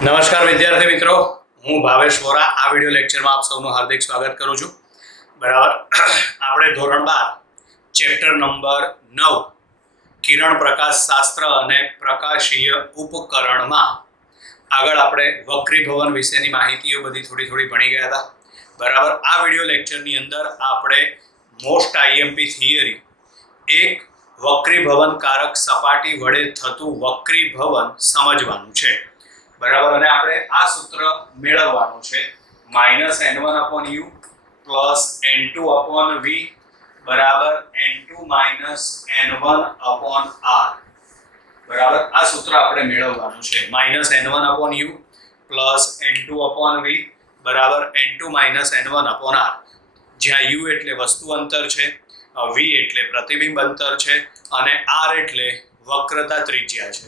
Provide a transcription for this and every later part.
નમસ્કાર વિદ્યાર્થી મિત્રો, હું ભાવેશ વોરા આ વિડિયો લેક્ચરમાં આપ સૌનું હાર્દિક સ્વાગત કરું છું. બરાબર, આપણે ધોરણ 12 ચેપ્ટર નંબર 9 કિરણ પ્રકાશ શાસ્ત્ર અને પ્રકાશીય ઉપકરણમાં આગળ આપણે વક્રીભવન વિશેની માહિતીઓ બધી થોડી ભણી ગયા હતા. બરાબર, આ વિડિયો લેક્ચરની અંદર આપણે મોસ્ટ આઈએમપી થિયરી એક વક્રીભવન કારક સપાટી વડે થતું વક્રીભવન સમજવાનું છે. બરાબર, અને આપણે આ સૂત્ર મેળવવાનું છે -n1/u +n2/v બરાબર n2 - n1/r. બરાબર, આ સૂત્ર આપણે મેળવવાનું છે -n1/u +n2/v બરાબર n2 - n1/r. જ્યાં u એટલે વસ્તુ અંતર છે, v એટલે પ્રતિબિંબ અંતર છે અને r એટલે વક્રતા ત્રિજ્યા છે.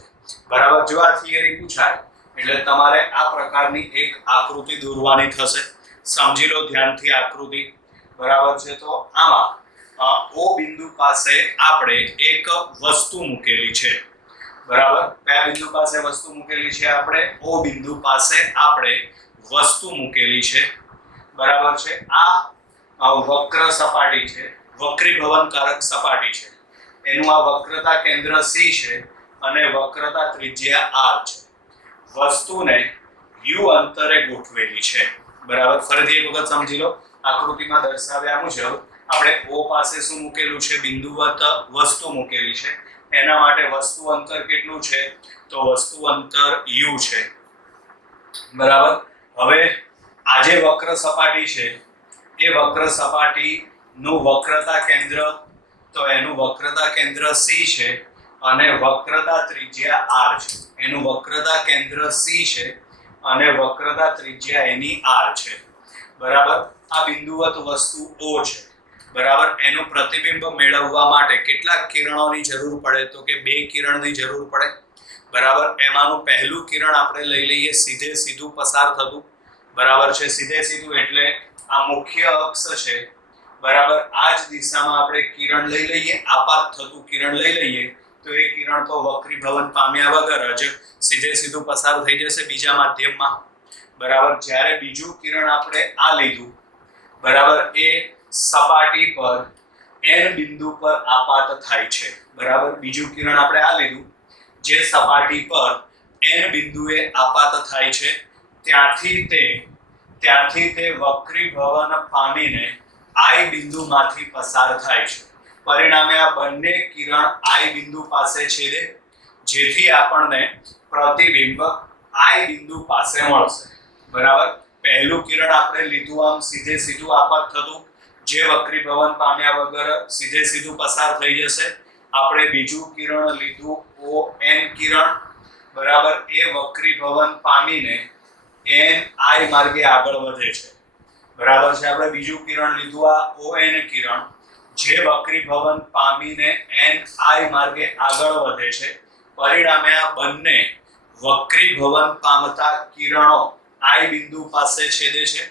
બરાબર, જો આ થિયરી પૂછાય એટલે તમારે આ પ્રકારની એક આકૃતિ દોરવાની થશે. સમજી લો ધ્યાનથી આકૃતિ. બરાબર છે, તો આમાં O બિંદુ પાસે આપણે એક વસ્તુ મૂકેલી છે. બરાબર, કયા બિંદુ પાસે વસ્તુ મૂકેલી છે? આપણે O બિંદુ પાસે આપણે વસ્તુ મૂકેલી છે. બરાબર છે, આ વક્ર સપાટી છે, વક્રીભવનકારક સપાટી છે. એનું આ વક્રતા કેન્દ્ર C છે અને વક્રતા ત્રિજ્યા R છે. વસ્તુને u અંતરે ગોઠવેલી છે. બરાબર, ફરીથી એક વખત સમજી લો. આકૃતિમાં દર્શાવ્યા મુજબ આપણે O પાસે શું મૂકેલું છે? બિંદુવત વસ્તુ મૂકેલી છે. એના માટે વસ્તુ અંતર કેટલું છે? તો વસ્તુ અંતર u છે. બરાબર, હવે આ જે વક્ર સપાટી છે એ વક્ર સપાટીનું વક્રતા કેન્દ્ર, તો એનું વક્રતા કેન્દ્ર C છે અને વક્રતા ત્રિજ્યા r છે. એનું વક્રતા કેન્દ્ર C છે અને વક્રતા ત્રિજ્યા એની r છે. બરાબર, આ બિંદુવત વસ્તુ O છે. બરાબર, એનું પ્રતિબિંબ મેળવવા માટે કેટલા કિરણોની જરૂર પડે? તો કે 2 કિરણની જરૂર પડે. બરાબર, એમાંનું પહેલું કિરણ આપણે લઈ લઈએ સીધું પસાર થતું. બરાબર છે, સીધું એટલે આ મુખ્ય અક્ષ છે. બરાબર, આ જ દિશામાં આપણે કિરણ લઈ લઈએ, આપાત થતું કિરણ લઈ લઈએ તો એ કિરણ તો વક્રીભવન પામ્યા વગર જ સીધું પસાર થઈ જશે બીજા માધ્યમમાં. બરાબર, જ્યારે બીજું કિરણ આપણે આ લીધું, બરાબર, એ સપાટી પર n બિંદુ પર આપાત થાય છે. બરાબર, બીજું કિરણ આપણે આ લીધું જે સપાટી પર n બિંદુએ આપાત થાય છે, ત્યાંથી તે વક્રીભવન પામીને I બિંદુમાંથી પસાર થાય છે. પરિણામે આ બંને કિરણ I બિંદુ પાસે છેદે, જેથી આપણને પ્રતિબિંબ I બિંદુ પાસે મળશે. બરાબર, પહેલું કિરણ આપણે લીધું આમ સીધું આપાત થતું, જે વક્રીભવન પામ્યા વગર સીધું પસાર થઈ જશે. આપણે બીજું કિરણ લીધું ON કિરણ. બરાબર, એ વક્રીભવન પામીને NI માર્ગે આગળ વધે છે. બરાબર છે, આપણે બીજું કિરણ લીધું આ ON કિરણ, જે વક્રીભવન પામીને NI માર્ગે આગળ વધે છે. પરિણામે આ બંને વક્રીભવન પામતા કિરણો I બિંદુ પાસે છેદે છે,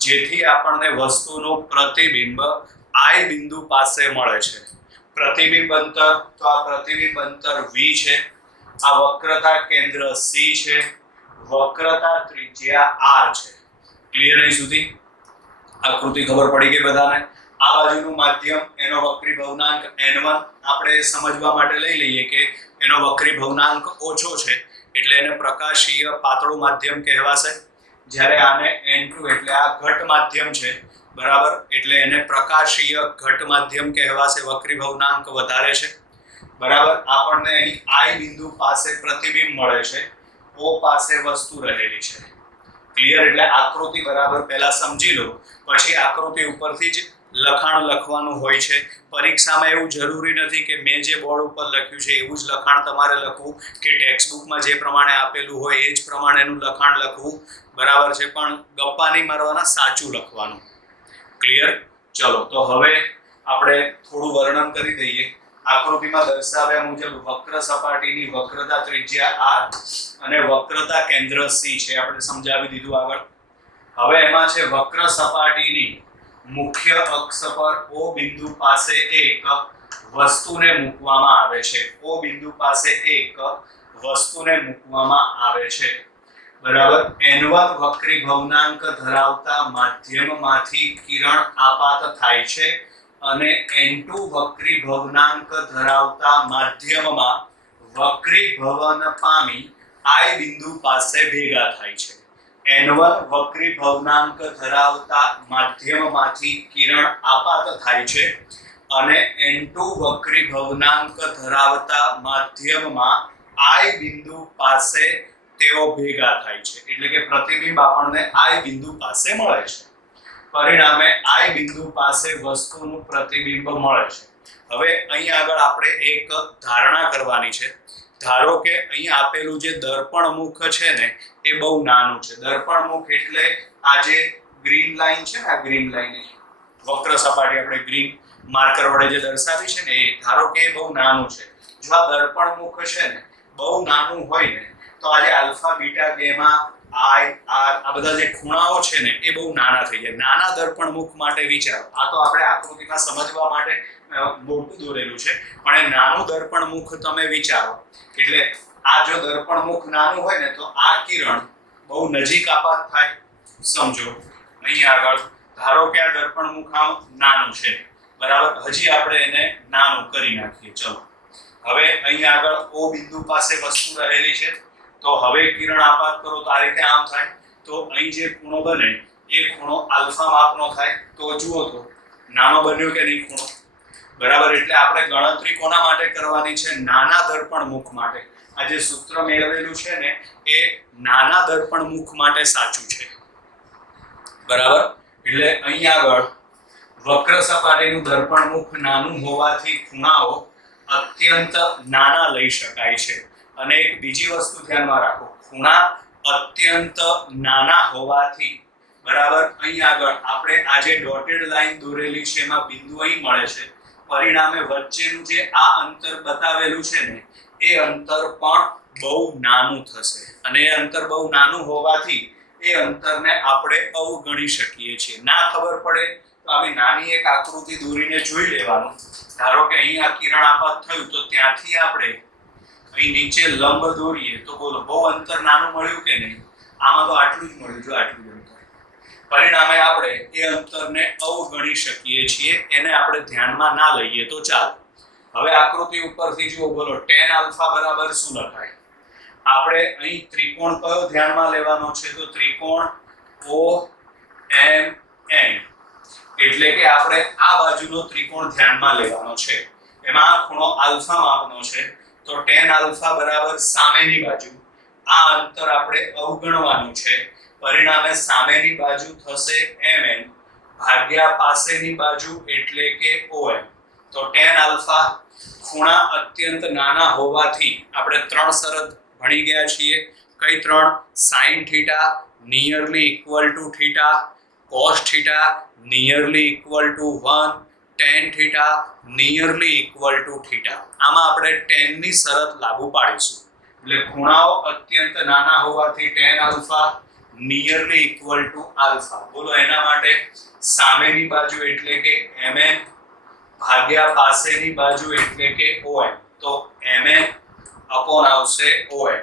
જેથી આપણને વસ્તુનું પ્રતિબિંબ I બિંદુ પાસે મળે છે. પ્રતિબિંબ અંતર, તો આ પ્રતિબિંબ અંતર V છે. આ વક્રતા કેન્દ્ર C છે, વક્રતા ત્રિજ્યા R છે. ક્લિયર અહીં સુધી? આકૃતિ ખબર પડી ગઈ બધાને? આ બાજુનું માધ્યમ, એનો વક્રીભવનાંક n1 આપણે સમજવા માટે લઈ લઈએ કે એનો વક્રીભવનાંક ઓછો છે એટલે એને પ્રકાશીય પાતળું માધ્યમ કહેવાશે. જ્યારે આને n2 એટલે આ ઘટ માધ્યમ છે. બરાબર, એટલે એને પ્રકાશીય ઘટ માધ્યમ કહેવાશે. વક્રીભવનાંક વધારે છે. બરાબર, આપણને અહીં I બિંદુ પાસે પ્રતિબિંબ મળે છે, O પાસે વસ્તુ રહેલી છે. ક્લિયર? એટલે આકૃતિ બરાબર પહેલા સમજી લો, પછી આકૃતિ ઉપરથી જ લખાણ લખવાનું હોય છે. પરીક્ષામાં એવું જરૂરી નથી કે મેં જે બોર્ડ ઉપર લખ્યું છે એવું જ લખાણ તમારે લખવું, કે ટેક્સ્ટબુકમાં જે પ્રમાણે આપેલું હોય એ જ પ્રમાણેનું લખાણ લખવું. બરાબર છે, પણ ગપ્પા નહીં મારવાના, સાચું લખવાનું. ક્લિયર? ચલો, તો હવે આપણે થોડું વર્ણન કરી દઈએ. આકૃતિમાં દર્શાવ્યા મુજબ વક્ર સપાટીની વક્રતા ત્રિજ્યા R અને વક્રતા કેન્દ્ર C છે, આપણે સમજાવી દીધું આગળ. હવે એમાં છે વક્ર સપાટીની મુખ્ય અક્ષ પર O બિંદુ પાસે એક વસ્તુને મૂકવામાં આવે છે. O બિંદુ પાસે એક વસ્તુને મૂકવામાં આવે છે. બરાબર n1 વક્રી ભવનાંક ધરાવતા માધ્યમમાંથી કિરણ આપાત થાય છે અને n2 વક્રી ભવનાંક ધરાવતા માધ્યમમાં વક્રી ભવન પામી I બિંદુ પાસે ભેગા થાય છે. n1 વક્રી ભવનાંક ધરાવતા માધ્યમમાંથી કિરણ આપાત થાય છે અને n2 વક્રી ભવનાંક ધરાવતા માધ્યમમાં I બિંદુ પાસે તેઓ ભેગા થાય છે. એટલે કે પ્રતિબિંબ આપણને I બિંદુ પાસે મળે છે. પરિણામે I બિંદુ પાસે વસ્તુનું પ્રતિબિંબ મળે છે. હવે અહીં આગળ આપણે એક ધારણા કરવાની છે. ધારો કે અહીં આપેલું જે દર્પણ મુખ છે ને એ બહુ નાનું છે. દર્પણ મુખ એટલે આ જે ગ્રીન લાઈન છે ને, આ ગ્રીન લાઈન વક્ર સપાટી આપણે ગ્રીન માર્કર વડે જે દર્શાવી છે ને એ ધારો કે એ બહુ નાનું છે. જો આ દર્પણ મુખ છે ને બહુ નાનું હોય ને તો આ જે alpha beta gamma I R આ બધા જે ખૂણાઓ છે ને એ બહુ નાના થઈ જાય. નાના દર્પણ મુખ માટે વિચારો. આ તો આપણે આકૃતિમાં સમજવા માટે મોટું દોરેલું છે, પણ એ નાનું દર્પણ મુખ તમે વિચારો. એટલે આ જો દર્પણ મુખ નાનું હોય ને તો આ કિરણ બહુ નજીક આપાત થાય. સમજો અહીં આગળ ધારો કે આ દર્પણ મુખ આમ નાનું છે, બરાબર. હજી આપણે એને નાનું કરી નાખીએ. ચલો હવે અહીં આગળ O બિંદુ પાસે વસ્તુ રહેલી છે તો હવે કિરણ આપાત કરો તો આ રીતે આમ થાય. તો અહીં જે ખૂણો બને એ ખૂણો આલ્ફા માપનો થાય. તો જુઓ તો નાનો બન્યો કે નહીં ખૂણો, બરાબર. એટલે આપણે ગણતરી કોના માટે કરવાની છે? નાના દર્પણ મુખ માટે. આ જે સૂત્ર મેળવેલું છે ને એ નાના દર્પણ મુખ માટે સાચું છે, બરાબર. એટલે અહીં આગળ વક્ર સપાટીનું દર્પણ મુખ નાનું હોવાથી ખૂણાઓ અત્યંત નાના લઈ શકાય છે. અને એક બીજી વસ્તુ ધ્યાનમાં રાખો, ખૂણા અત્યંત નાના હોવાથી, બરાબર. અહીં આગળ આપણે આ જે ડોટેડ લાઈન દોરેલી છે એમાં બિંદુ અહીં મળે છે. પરિણામે વચ્ચેનું જે આ અંતર બતાવેલું છે ને એ અંતર પણ બહુ નાનું થશે. અને એ અંતર બહુ નાનું હોવાથી એ અંતરને આપણે અવગણી શકીએ છીએ. ના ખબર પડે તો આવી નાની એક આકૃતિ દોરીને જોઈ લેવાનું. ધારો કે અહીં આ કિરણ આપાત થયું તો ત્યાંથી આપણે અહીં નીચે લંબ દોરીએ તો બોલો બહુ અંતર નાનું મળ્યું કે નહીં? આમાં તો આટલું જ મળ્યું, જો આટલું જ અંતર. પરિણામે આપણે એ અંતરને અવગણી શકીએ છીએ. એને આપણે ધ્યાનમાં ના લઈએ તો ચાલે. હવે આકૃતિ ઉપરથી જુઓ, બોલો tan આલ્ફા બરાબર શું લખાય? આપણે અહીં ત્રિકોણ કયો ધ્યાનમાં લેવાનો છે? તો ત્રિકોણ OMN. એટલે કે આપણે આ બાજુનો ત્રિકોણ ધ્યાનમાં લેવાનો છે. એમાં ખૂણો આલ્ફા માપનો છે તો tan આલ્ફા બરાબર સામેની બાજુ. આ અંતર આપણે અવગણવાનું છે. પરિણામે સામેની બાજુ થશે mn ભાગ્યા પાસેની બાજુ એટલે કે om. તો tan આલ્ફા ખૂણા અત્યંત નાના હોવાથી આપણે ત્રણ શરત ભણી ગયા છીએ. કઈ ત્રણ? sin theta nearly equal to theta, cos theta nearly equal to 1, tan theta nearly equal to theta. આમાં આપણે tan ની શરત લાગુ પાડીશું. એટલે ખૂણાઓ અત્યંત નાના હોવાથી tan alpha nearly equal to alpha. બોલો એના માટે સામેની બાજુ એટલે કે mn ભાગ્યા પાસેની બાજુ એટલે કે om. તો mn અપોન આવશે om.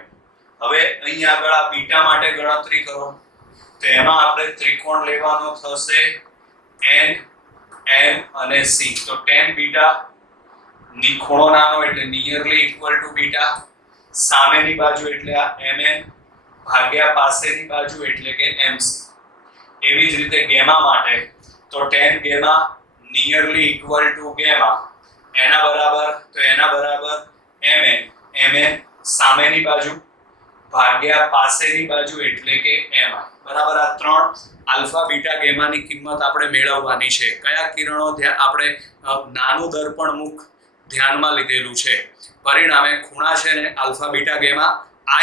હવે અહીં આગળ આ બીટા માટે ગણતરી કરો તો એમાં આપણે ત્રિકોણ લેવાનો થશે n m અને c. તો tan બીટા ની ખૂણો નાનો એટલે નિયરલી ઇક્વલ ટુ બીટા. સામેની બાજુ એટલે આ mn ભાગ્યા પાસેની બાજુ એટલે કે mc. એવી જ રીતે ગેમા માટે તો tan gamma nearly equal to gamma. એના બરાબર mn. mn સામેની બાજુ ભાગ્યા પાસેની બાજુ એટલે કે mi. બરાબર. આ ત્રણ આલ્ફા બીટા ગેમાની કિંમત આપણે મેળવવાની છે. કયા કિરણો આપણે નાનું દર્પણ મુખ ધ્યાનમાં લીધેલું છે. પરિણામે ખૂણા છે ને આલ્ફા બીટા ગેમા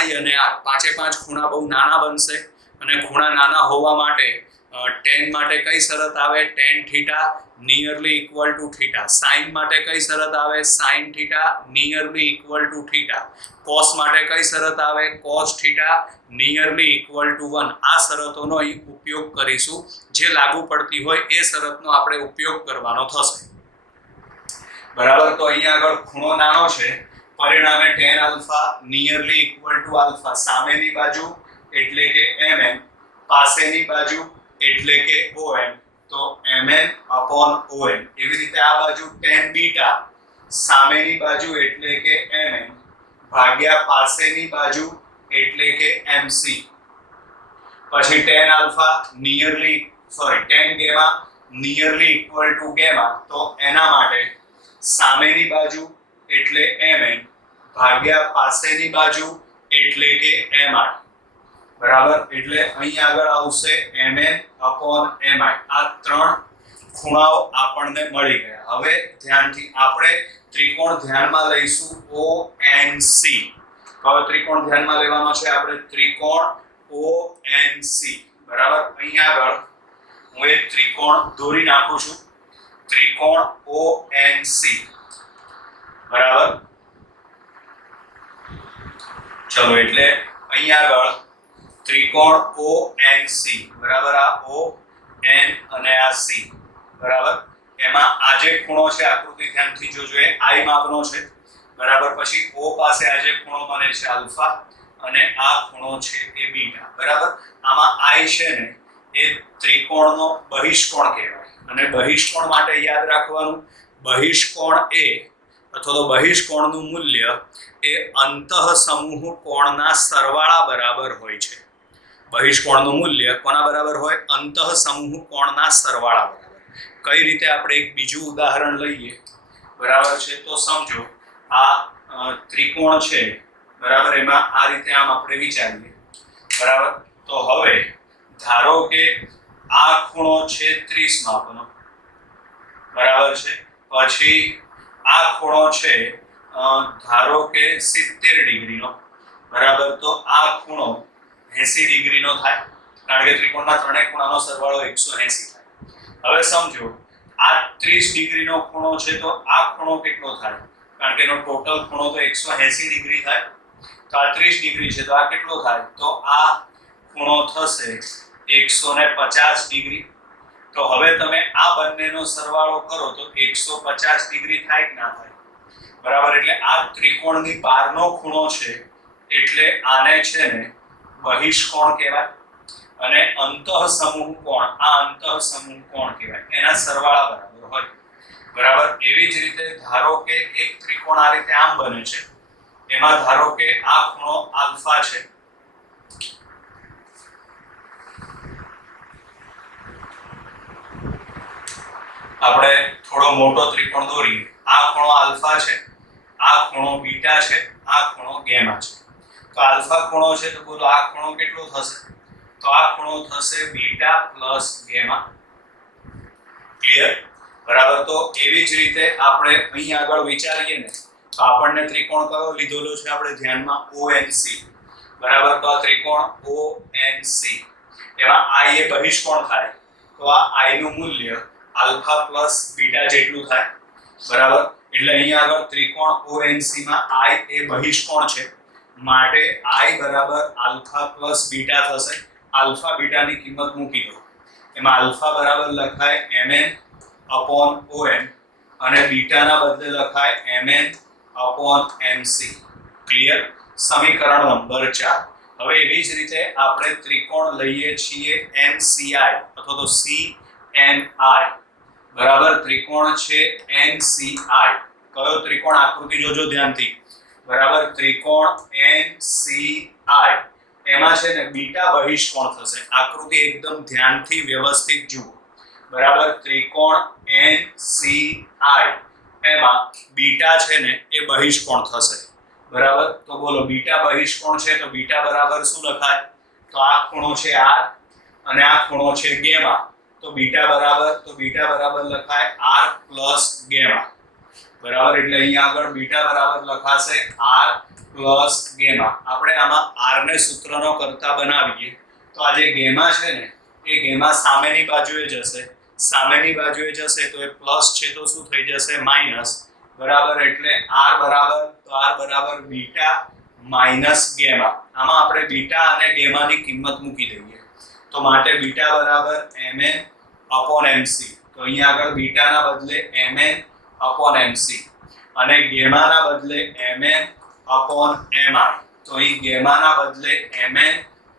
I અને R પાંચે પાંચ ખૂણા બહુ નાના બનશે. અને ખૂણા નાના હોવા માટે tan માટે કઈ શરત આવે? tan theta nearly equal to theta. sin માટે કઈ શરત આવે? sin theta nearly equal to theta. cos માટે કઈ શરત આવે? cos theta nearly equal to 1. આ શરતોનો અહીં ઉપયોગ કરીશું. જે લાગુ પડતી હોય એ શરતનો આપણે ઉપયોગ કરવાનો થશે. બરાબર. તો અહીંયા આગળ ખૂણો નાનો છે, પરિણામે tan alpha nearly equal to alpha. સામેની બાજુ એટલે કે mn, પાસેની બાજુ એટલે કે on, તો mn upon on. એવી રીતે આ બાજુ tan બીટા, સામેની બાજુ એટલે કે mn ભાગ્યા પાસેની બાજુ એટલે કે mc. પછી tan alpha tan gamma nearly equal to gamma, તો એના માટે સામેની બાજુ એટલે mn ભાગ્યા પાસેની બાજુ એટલે કે mi. બરાબર, એટલે અહીં આગળ આવશે mn upon mi. આ ત્રણ ખૂણાઓ આપણને મળી ગયા. હવે ધ્યાનથી આપણે ત્રિકોણ ધ્યાનમાં લઈશું ONC. હવે ત્રિકોણ ધ્યાનમાં લેવાનો છે આપણે ત્રિકોણ ONC. બરાબર, અહીં આગળ હું એક ત્રિકોણ દોરી નાખું છું, ત્રિકોણ ONC. બરાબર, ચલો એટલે અહીં આગળ ત્રિકોણ ONC. બરાબર, આ O N અને આ C. બરાબર, એમાં આ જે ખૂણો છે આકૃતિ ધ્યાનથી જોજો, એ I માપનો છે. બરાબર, પછી O પાસે આ જે ખૂણો બને છે આલ્ફા અને આ ખૂણો છે એ બીટા. બરાબર, આમાં I છે ને એ ત્રિકોણનો બહિષ્કોણ કહેવાય. અને બહિષ્કોણ માટે યાદ રાખવાનું, બહિષ્કોણ એ અથવા તો બહિષ્કોણનું મૂલ્ય એ અંતઃસમૂહ કોણના સરવાળા બરાબર હોય છે. બહિષ્કોણનું મૂલ્ય કોના બરાબર હોય? અંતઃસમૂહ કોણના સરવાળા બરાબર. કઈ રીતે? આપણે એક બીજું ઉદાહરણ લઈએ. બરાબર છે, તો સમજો આ ત્રિકોણ છે. બરાબર, એમાં આ રીતે આમ આપણે વિચારીએ. બરાબર, તો હવે ધારો કે આ ખૂણો છે 30 માપનો. બરાબર છે, પછી આ ખૂણો છે ધારો કે 70 ડિગ્રીનો. બરાબર, તો આ ખૂણો 80 ડિગ્રીનો થાય, કારણ કે ત્રિકોણના ત્રણેય ખૂણાનો સરવાળો 180 થાય. હવે સમજો આ 30 ડિગ્રીનો ખૂણો છે, તો આ ખૂણો કેટલો થાય? કારણ કે એનો ટોટલ ખૂણો તો 180 ડિગ્રી થાય. તો આ 30 ડિગ્રી છે, તો આ કેટલો થાય? તો આ ખૂણો થશે 150 ડિગ્રી. તો હવે તમે આ બંનેનો સરવાળો કરો તો 150 ડિગ્રી થાય કે ના થાય? બરાબર, એટલે આ ત્રિકોણની બહારનો ખૂણો છે, એટલે આને છે ને બહિષ્કોણ કહેવાય. અને અંતઃસમૂહ કોણ, આ અંતઃસમૂહ કોણ કહેવાય, એના સરવાળા બરાબર હોય. બરાબર, એવી જ રીતે ધારો કે એક ત્રિકોણ આ રીતે આમ બને છે, એમાં ધારો કે આ ખૂણો આલ્ફા છે. આપણે થોડો મોટો ત્રિકોણ દોરીએ. આ ખૂણો આલ્ફા છે, આ ખૂણો બીટા છે, આ ખૂણો ગેમા છે. તો આલ્ફા ખૂણો છે, તો બોલો આ ખૂણો કેટલો થશે? તો આ ખૂણો થશે બીટા પ્લસ ગેમા. ક્લિયર? બરાબર, તો એવી જ રીતે આપણે અહીં આગળ વિચારીએ ને, તો આપણને ત્રિકોણ કયો લીધેલો છે આપણે ધ્યાનમાં? ONC. બરાબર, તો આ ત્રિકોણ ONC, એમાં I એ બહિષ્કોણ થાય, તો આ I નું મૂલ્ય આલ્ફા પ્લસ બીટા જેટલું થાય. બરાબર, એટલે અહીં આગળ ત્રિકોણ ONC માં I એ બહિષ્કોણ છે, માટે I બરાબર આલ્ફા પ્લસ બીટા થશે. આલ્ફા બીટાની કિંમત મૂકી દો. એમાં આલ્ફા બરાબર લખાય mn upon on અને બીટાના બદલે લખાય mn upon mc. ક્લિયર? સમીકરણ નંબર 4. હવે એવી જ રીતે આપણે ત્રિકોણ લઈએ છીએ NCI અથવા તો CNI. બરાબર, ત્રિકોણ છે NCI. કયો ત્રિકોણ? આકૃતિ જોજો ધ્યાનથી. બરાબર, ત્રિકોણ NCI, એમાં છે ને બીટા બહિષ્કોણ થશે. આકૃતિ એકદમ ધ્યાનથી વ્યવસ્થિત જુઓ. બરાબર, ત્રિકોણ NCI એમાં બીટા છે ને એ બહિષ્કોણ થશે. બરાબર, તો બોલો બીટા બહિષ્કોણ છે, તો બીટા બરાબર શું લખાય? તો આ ખૂણો છે R અને આ ખૂણો છે ગેમા. તો બીટા બરાબર લખાય R પ્લસ ગેમા. બરાબર, એટલે અહીંયા આગળ બીટા બરાબર લખાશે R પ્લસ ગેમા. આપણે આમાં R ને સૂત્રનો કરતા બનાવીએ, તો આ જે ગેમા છે ને એ ગેમા સામેની બાજુએ જશે. સામેની બાજુએ જશે તો એ પ્લસ છે, તો શું થઈ જશે? માઈનસ. બરાબર, એટલે R બરાબર બીટા માઈનસ ગેમા. આમાં આપણે બીટા અને ગેમાની કિંમત મૂકી દઈએ, તો માટે બીટા બરાબર mn upon mc. તો અહીંયા આગળ બીટાના બદલે mn upon mc અને ગેમાના બદલે mn upon mi. તો અહીં ગેમાના બદલે mn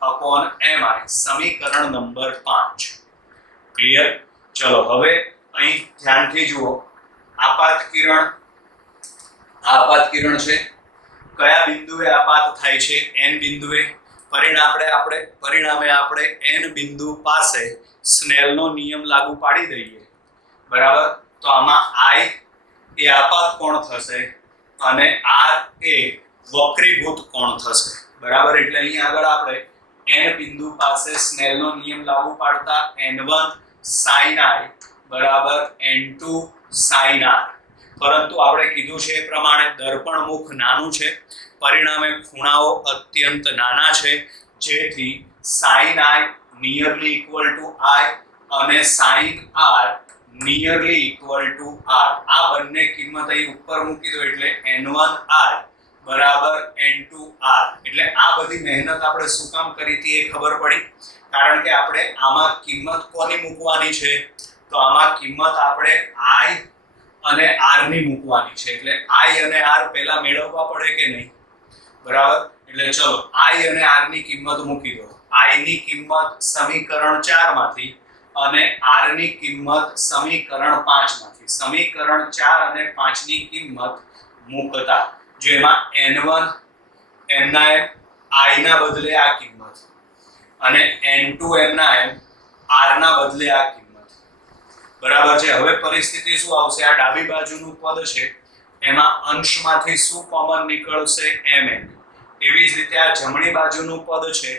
अपॉन mi સમીકરણ નંબર 5 ક્લિયર। ચલો હવે અહીં ધ્યાનથી જુઓ, આપાત કિરણ છે, કયા બિંદુએ આપાત થાય છે? n બિંદુએ। પરિણામે આપણે n બિંદુ પાસે સ્નેલનો નિયમ લાગુ પાડી દઈએ, બરાબર। તો આમાં i એ આપાત કોણ થશે અને r એ વક્રીભૂત કોણ થશે, બરાબર। એટલે અહીં આગળ આપણે n બિંદુ પાસે સ્નેલનો નિયમ લાગુ પાડતા n1 sin i બરાબર n2 sin r, પરંતુ આપણે કીધું છે એ પ્રમાણે દર્પણમુખ નાનું છે, પરિણામે ખૂણાઓ અત્યંત નાના છે, જેથી sin i nearly equal to i અને sin r nearly equal to r। આ બંને કિંમત અહીં ઉપર મૂકી દો એટલે n1i બરાબર n2r। એટલે આ બધી મહેનત આપણે શું કામ કરી હતી એ ખબર પડી, કારણ કે આપણે આમાં કિંમત કોની મૂકવાની છે? તો આમાં કિંમત આપણે i અને r ની મૂકવાની છે, એટલે i અને r પહેલા મેળવવા પડે કે નહીં, બરાબર। એટલે ચલો i અને r ની કિંમત મૂકી દો। i ની કિંમત સમીકરણ 4 માંથી અને r ની કિંમત સમીકરણ 5 માંથી। સમીકરણ 4 અને 5 ની કિંમત મૂકતા જેમાં n1 m ના m i ના બદલે આ કિંમત અને n2 m ના m r ના બદલે આ કિંમત, બરાબર છે। હવે પરિસ્થિતિ શું આવશે? આ ડાબી બાજુનું પદ છે એમાં અંશમાંથી શું કોમન નીકળશે? mn। એવી જ રીતે આ જમણી બાજુનું પદ છે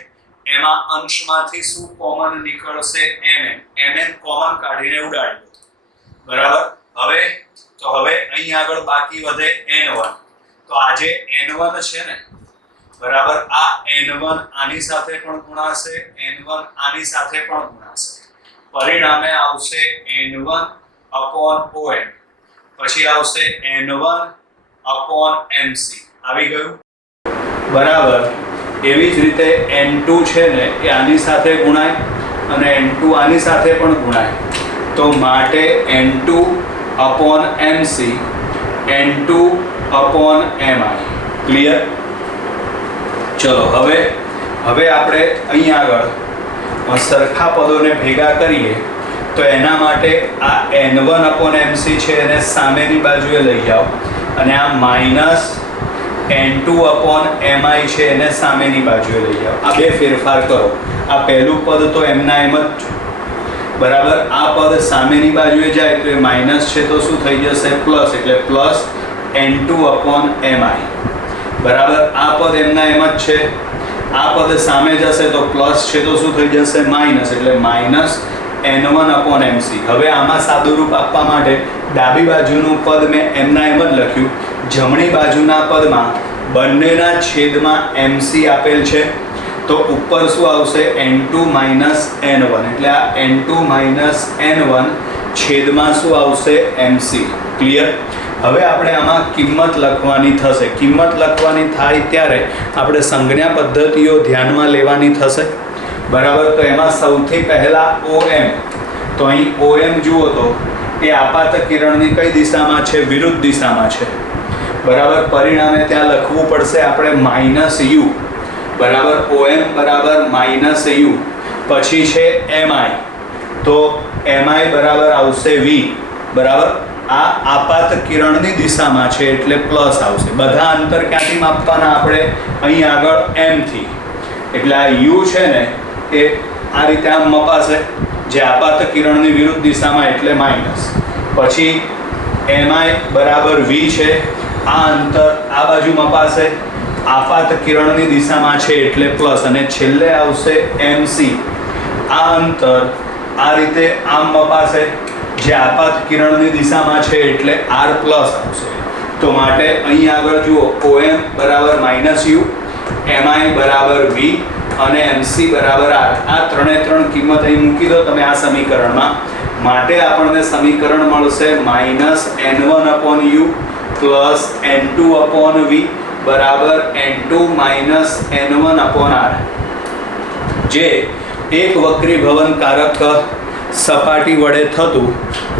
એમાં અંશમાંથી શું કોમન નીકળશે? mn કોમન કાઢીને ઉડાડી દો, બરાબર। હવે અહીં આગળ બાકી વધે n1। તો આ જે n1 છે ને, બરાબર, આ n1 આની સાથે પણ ગુણાશે, n1 આની સાથે પણ ગુણાશે, પરિણામે આવશે n1 upon on, પછી આવશે n1 upon mc। આવી ગયું, બરાબર। એવી જ રીતે n2 છે ને એ આની સાથે ગુણાય અને n2 આની સાથે પણ ગુણાય, તો માટે n2 upon mc n2 upon mi। Clear. ચલો હવે આપણે અહીં આગળ સરખા પદોને ભેગા કરીએ, તો એના માટે આ n1 upon mc છે એને સામેની બાજુએ લઈ જાઓ અને આ માઈનસ n2 upon mi છે એને સામેની બાજુએ લઈ જાઓ। આ બે ફેરફાર કરો। આ પહેલું પદ તો એમના એમ જ છે, બરાબર। આ પદ સામેની બાજુએ જાય તો એ માઈનસ છે તો શું થઈ જશે? પ્લસ, એટલે પ્લસ n2 upon mi, બરાબર। આ પદ એમના એમ જ છે, આ પદ સામે જશે તો પ્લસ છે તો શું થઈ જશે? માઈનસ, એટલે માઈનસ n1 upon mc। હવે આમાં સાદુરૂપ આપવા માટે ડાબી બાજુનું પદ મેં એમના એમ જ લખ્યું, જમણી બાજુના પદમાં બંનેના છેદમાં mc આપેલ છે, તો ઉપર શું આવશે? n2 minus n1, એટલે આ n2 minus n1 છેદમાં શું આવશે? mc। ક્લિયર। હવે આપણે આમાં કિંમત લખવાની થશે। કિંમત લખવાની થાય ત્યારે આપણે સંજ્ઞા પદ્ધતિઓ ધ્યાનમાં લેવાની થશે, બરાબર। તો એમાં સૌથી પહેલા om, તો અહીં om જુઓ તો એ આપાત કિરણની કઈ દિશામાં છે? વિરુદ્ધ દિશામાં છે, બરાબર। પરિણામે ત્યાં લખવું પડશે આપણે માઈનસ u, બરાબર। om બરાબર માઈનસ u, પછી છે mi, તો mi બરાબર આવશે v, બરાબર। આ આપાત કિરણની દિશામાં છે એટલે પ્લસ આવશે। બધા અંતર ક્યાંથી માપવાના આપણે? અહીં આગળ m થી, એટલે આ u છે ને એ આ રીતે આમ મપાશે, જે આપાત કિરણની વિરુદ્ધ દિશામાં એટલે માઈનસ, પછી mi બરાબર v છે, આ અંતર આ બાજુ મપાશે, આપાત કિરણની દિશામાં છે એટલે પ્લસ, અને છેલ્લે આવશે mc। આ અંતર આ રીતે આમ મપાશે, જે આપાત કિરણની દિશામાં છે એટલે r પ્લસ આવશે। તો માટે અહીં આગળ જુઓ om બરાબર માઈનસ u, mi બરાબર v અને mc બરાબર r। આ ત્રણ કિંમત અહીં મૂકી દો તમે આ સમીકરણમાં, માટે આપણને સમીકરણ મળશે minus n1 upon u plus n2 upon v બરાબર n2 minus n1 upon r, જે એક વક્રીભવન કારક સપાટી વડે થતું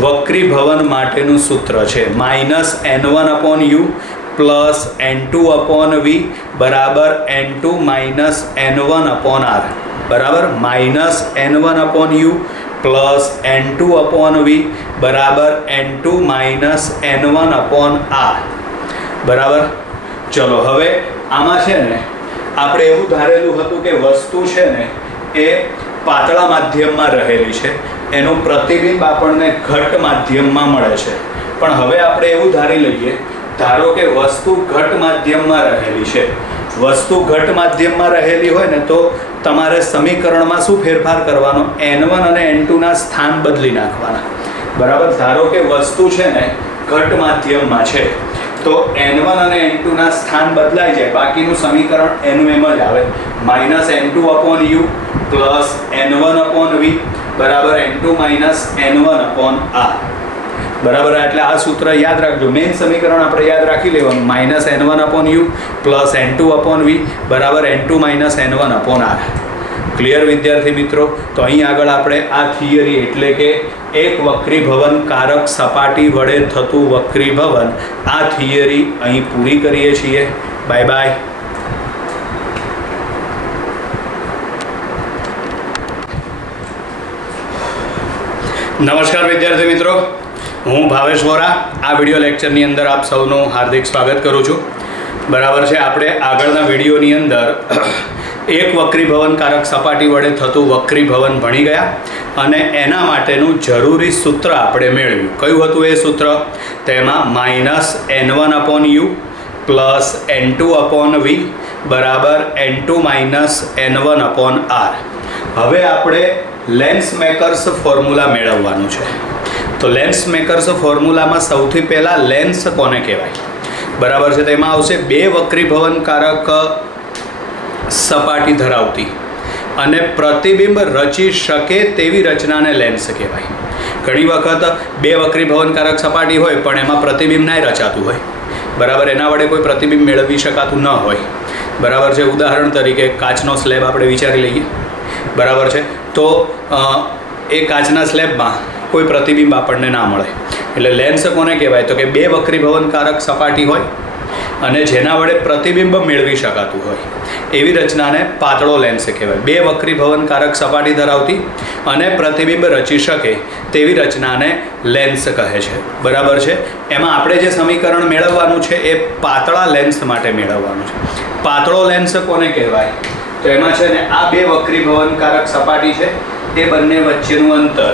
વક્રીભવન માટેનું સૂત્ર છે। Minus n1 upon u plus N2/V બરાબર N2 માઇનસ N1/R બરાબર માઇનસ N1/U પ્લસ N2/V બરાબર N2 માઇનસ N1/R બરાબર. ચલો હવે આમાં છે ને આપણે એવું ધારેલું હતું કે વસ્તુ છે ને એ પાતળા માધ્યમમાં રહેલી છે, એનું પ્રતિબિંબ આપણને ઘટ માધ્યમમાં મળે છે. પણ હવે આપણે એવું ધારી લઈએ, ધારો કે વસ્તુ ઘટ માધ્યમમાં રહેલી છે. વસ્તુ ઘટ માધ્યમમાં રહેલી હોય ને તો તમારે સમીકરણમાં શું ફેરફાર કરવાનો, N1 અને N2ના સ્થાન બદલી નાખવાના બરાબર. ધારો કે વસ્તુ છે ને ઘટ માધ્યમમાં છે તો N1 અને N2ના સ્થાન બદલાઈ જાય, બાકીનું સમીકરણ એનું એમ જ આવે માઇનસ N2/U પ્લસ N1/V બરાબર N2 માઇનસ N1/R બરાબર. એટલે આ સૂત્ર યાદ રાખજો. મેઇન સમીકરણ આપણે યાદ રાખી લેવાનું, માઇનસ N1/U પ્લસ N2/V બરાબર N2 માઇનસ N1/R. ક્લિયર વિદ્યાર્થી મિત્રો? તો અહીં આગળ આપણે આ થિયરી એટલે કે એક વક્રીભવન કારક સપાટી વડે થતું વક્રીભવન, આ થિયરી અહીં પૂરી કરીએ છીએ. Bye bye. નમસ્કાર વિદ્યાર્થી મિત્રો, હું ભાવેશ વોરા આ વિડીયો લેક્ચરની અંદર આપ સૌનું હાર્દિક સ્વાગત કરું છું. બરાબર છે. આપણે આગળના વિડીયોની અંદર એક વક્રીભવનકારક સપાટી વડે થતું વક્રીભવન ભણી ગયા અને એના માટેનું જરૂરી સૂત્ર આપણે મેળવ્યું. કયું હતું એ સૂત્ર? તેમાં માઇનસ N1/U પ્લસ N2/V બરાબર N2 માઇનસ N1/R. હવે આપણે લેન્સ મેકર્સ ફોર્મ્યુલા મેળવવાનું છે. તો લેન્સ મેકર્સ ફોર્મ્યુલામાં સૌથી પહેલાં લેન્સ કોને કહેવાય બરાબર છે? તેમાં આવશે બે વક્રીભવનકારક સપાટી ધરાવતી અને પ્રતિબિંબ રચી શકે તેવી રચનાને લેન્સ કહેવાય. ઘણી વખત બે વક્રીભવનકારક સપાટી હોય પણ એમાં પ્રતિબિંબ ના રચાતું હોય બરાબર, એના વડે કોઈ પ્રતિબિંબ મેળવી શકાતું ન હોય બરાબર છે. ઉદાહરણ તરીકે કાચનો સ્લેબ આપણે વિચારી લઈએ બરાબર છે. તો એ કાચના સ્લેબમાં કોઈ પ્રતિબિંબ આપણને ના મળે, એટલે લેન્સ કોને કહેવાય? તો કે બે વક્રીભવનકારક સપાટી હોય અને જેના વડે પ્રતિબિંબ મેળવી શકાતું હોય એવી રચનાને પાતળો લેન્સ કહેવાય. બે વક્રીભવનકારક સપાટી ધરાવતી અને પ્રતિબિંબ રચી શકે તેવી રચનાને લેન્સ કહે છે બરાબર છે. એમાં આપણે જે સમીકરણ મેળવવાનું છે એ પાતળા લેન્સ માટે મેળવવાનું છે. પાતળો લેન્સ કોને કહેવાય? તો એમાં છે ને આ બે વક્રીભવનકારક સપાટી છે, એ બંને વચ્ચેનું અંતર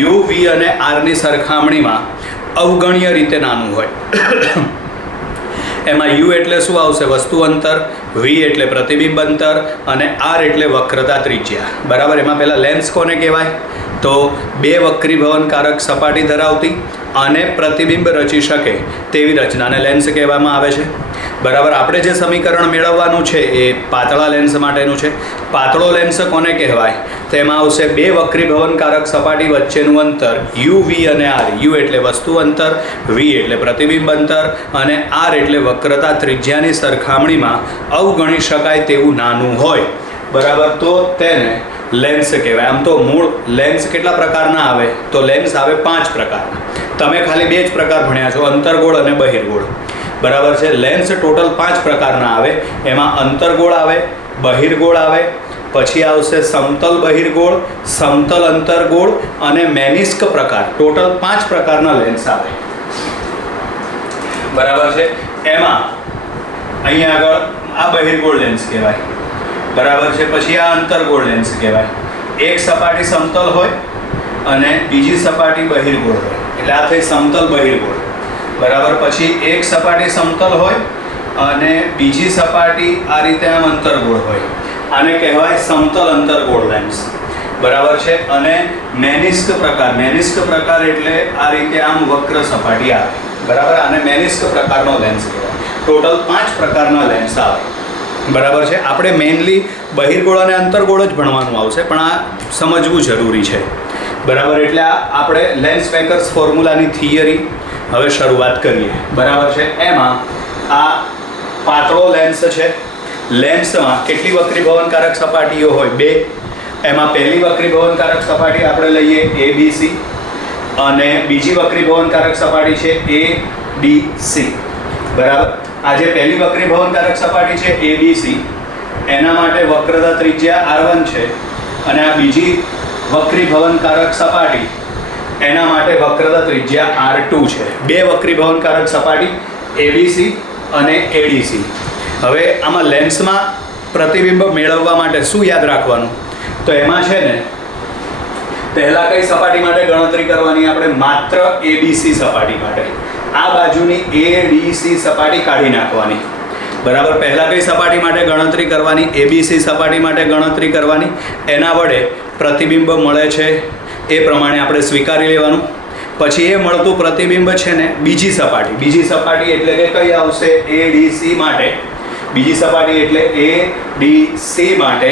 U, V અને R ની સરખામણીમાં અવગણ્ય રીતે નાનું હોય. એમાં U એટલે શું આવશે? વસ્તુ અંતર, V એટલે પ્રતિબિંબ અંતર અને R એટલે વક્રતા ત્રિજ્યા બરાબર. એમાં પહેલાં લેન્સ કોને કહેવાય? તો બે વક્રીભવનકારક સપાટી ધરાવતી અને પ્રતિબિંબ રચી શકે તેવી રચનાને લેન્સ કહેવામાં આવે છે બરાબર. આપણે જે સમીકરણ મેળવવાનું છે એ પાતળા લેન્સ માટેનું છે. પાતળો લેન્સ કોને કહેવાય? તેમાં આવશે બે વક્રીભવનકારક સપાટી વચ્ચેનું અંતર U, V અને R. U એટલે વસ્તુ અંતર, V એટલે પ્રતિબિંબ અંતર અને R એટલે વક્રતા ત્રિજ્યાની સરખામણીમાં અવગણી શકાય તેવું નાનું હોય બરાબર, તો તેને લેન્સ કહેવાય. આમ તો મૂળ લેન્સ કેટલા પ્રકારના આવે? તો લેન્સ આવે 5 પ્રકારના. તમે ખાલી 2 જ પ્રકાર ભણ્યા છો, અંતર્ગોળ અને બહિર્ગોળ બરાબર છે. લેન્સ ટોટલ 5 પ્રકારના આવે. એમાં અંતર્ગોળ આવે, બહિર્ગોળ આવે, પછી આવશે સમતલ બહિર્ગોળ, સમતલ અંતર્ગોળ અને મેનિસ્ક પ્રકાર. ટોટલ 5 પ્રકારના લેન્સ આવે બરાબર છે. એમાં અહીંયા આગળ આ બહિર્ગોળ લેન્સ કહેવાય બરાબર છે. પછી આ અંતર્ગોળ લેન્સ કહેવાય. એક સપાટી સમતલ હોય અને બીજી સપાટી બહિર્ગોળ હોય, એટલે આ થઈ સમતલ બહિર્ગોળ બરાબર. પછી એક સપાટી સમતલ હોય અને બીજી સપાટી આ રીતે આમ અંતર્ગોળ હોય, આને કહેવાય સમતલ અંતર્ગોળ લેન્સ બરાબર છે. અને મેનિસ્ક પ્રકાર એટલે આ રીતે આમ વક્ર સપાટી આવે બરાબર, આને મેનિસ્ક પ્રકારનો લેન્સ કહેવાય. ટોટલ 5 પ્રકારના લેન્સ આવે બરાબર છે. આપણે મેઇનલી બહિર્ગોળ અને અંતર્ગોળ જ ભણવાનું આવશે, પણ આ સમજવું જરૂરી છે બરાબર. એટલે આપણે લેન્સ મેકર્સ ફોર્મ્યુલાની થિયરી હવે શરૂઆત કરીએ બરાબર છે. એમાં આ પાતળો લેન્સ છે. લેન્સમાં કેટલી વક્રીભવનકારક સપાટીઓ હોય? 2. એમાં પહેલી વક્રીભવનકારક સપાટી આપણે લઈએ ABC અને બીજી વક્રીભવનકારક સપાટી છે ADC બરાબર. આ જે પહેલી વક્રી ભવનકારક સપાટી છે ABC, એના માટે વક્રતા ત્રિજ્યા R1 છે, અને આ બીજી વક્રી ભવનકારક સપાટી એના માટે વક્રતા ત્રિજ્યા R2 છે. બે વક્રી ભવનકારક સપાટી ABC અને ADC. હવે આમાં લેન્સમાં પ્રતિબિંબ મેળવવા માટે શું યાદ રાખવાનું? તો એમાં છે ને પહેલા કઈ સપાટી માટે ગણતરી કરવાની? આપણે માત્ર ABC સપાટી માટે. આ બાજુની ADC સપાટી કાઢી નાખવાની. બરાબર. પહેલા કઈ સપાટી માટે ગણતરી કરવાની? ABC સપાટી માટે ગણતરી કરવાની. એના વડે પ્રતિબિંબ મળે છે એ પ્રમાણે આપણે સ્વીકારી લેવાનું. પછી એ મળતું પ્રતિબિંબ છે ને બીજી સપાટી એટલે કે કઈ આવશે? ADC માટે. બીજી સપાટી એટલે ADC માટે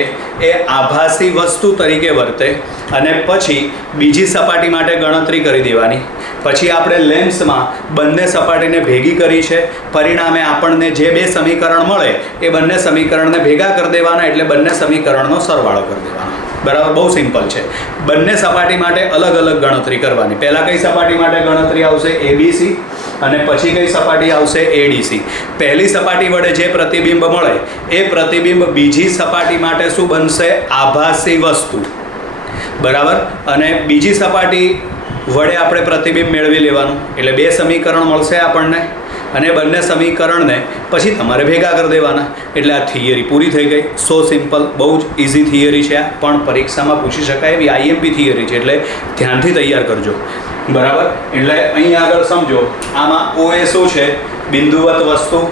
એ આભાસી વસ્તુ તરીકે વર્તે, અને પછી બીજી સપાટી માટે ગણતરી કરી દેવાની. પછી આપણે લેન્સમાં બંને સપાટીને ભેગી કરી છે, પરિણામે આપણને જે બે સમીકરણ મળે એ બંને સમીકરણને ભેગા કરી દેવાના, એટલે બંને સમીકરણનો સરવાળો કરી દેવાનો. બરાબર. બહુ સિમ્પલ છે. બંને સપાટી માટે અલગ અલગ ગણતરી કરવાની. પહેલાં કઈ સપાટી માટે ગણતરી આવશે? ABC, અને પછી કઈ સપાટી આવશે? ADC. પહેલી સપાટી વડે જે પ્રતિબિંબ મળે એ પ્રતિબિંબ બીજી સપાટી માટે શું બનશે? આભાસી વસ્તુ. બરાબર. અને બીજી સપાટી વડે આપણે પ્રતિબિંબ મેળવી લેવાનું, એટલે બે સમીકરણ મળશે આપણને, અને બંને સમીકરણને પછી તમારે ભેગા કરી દેવાના. એટલે આ થિયરી પૂરી થઈ ગઈ. સો સિમ્પલ, બહુ જ ઇઝી થિયરી છે આ, પણ પરીક્ષામાં પૂછી શકાય એવી IMP થિયરી છે, એટલે ધ્યાનથી તૈયાર કરજો. બરાબર. એટલે અહીં આગળ સમજો, આમાં OA શું છે? બિંદુવત વસ્તુ.